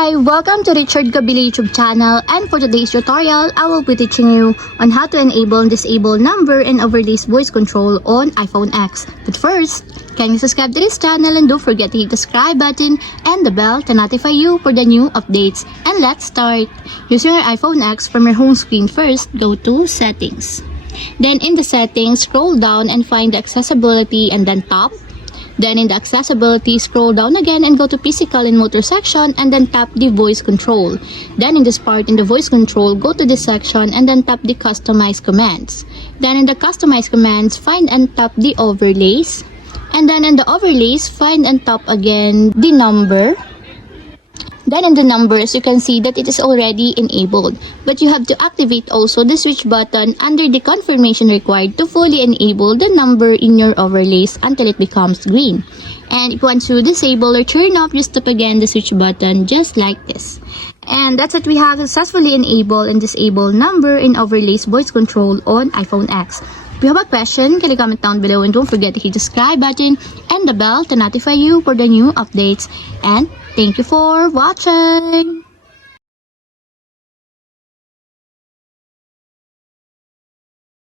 Hi! Welcome to Richard Gabili YouTube channel, and for today's tutorial, I will be teaching you on how to enable and disable number and overlays voice control on iPhone X. But first, can you subscribe to this channel and don't forget to hit the subscribe button and the bell to notify you for the new updates. And let's start! Using your iPhone X, from your home screen first, go to Settings. Then in the settings, scroll down and find the accessibility and then tap. Then in the accessibility, scroll down again and go to physical and motor section and then tap the voice control. Then in this part in the voice control, go to this section and then tap the customize commands. Then in the customize commands, find and tap the overlays. And then in the overlays, find and tap again the number. Then in the numbers, you can see that it is already enabled. But you have to activate also the switch button under the confirmation required to fully enable the number in your overlays until it becomes green. And once you disable or turn off, just tap again the switch button just like this. And that's it, we have successfully enabled and disabled number in overlays voice control on iPhone X. If you have a question, can you comment down below and don't forget to hit the subscribe button and the bell to notify you for the new updates. And thank you for watching!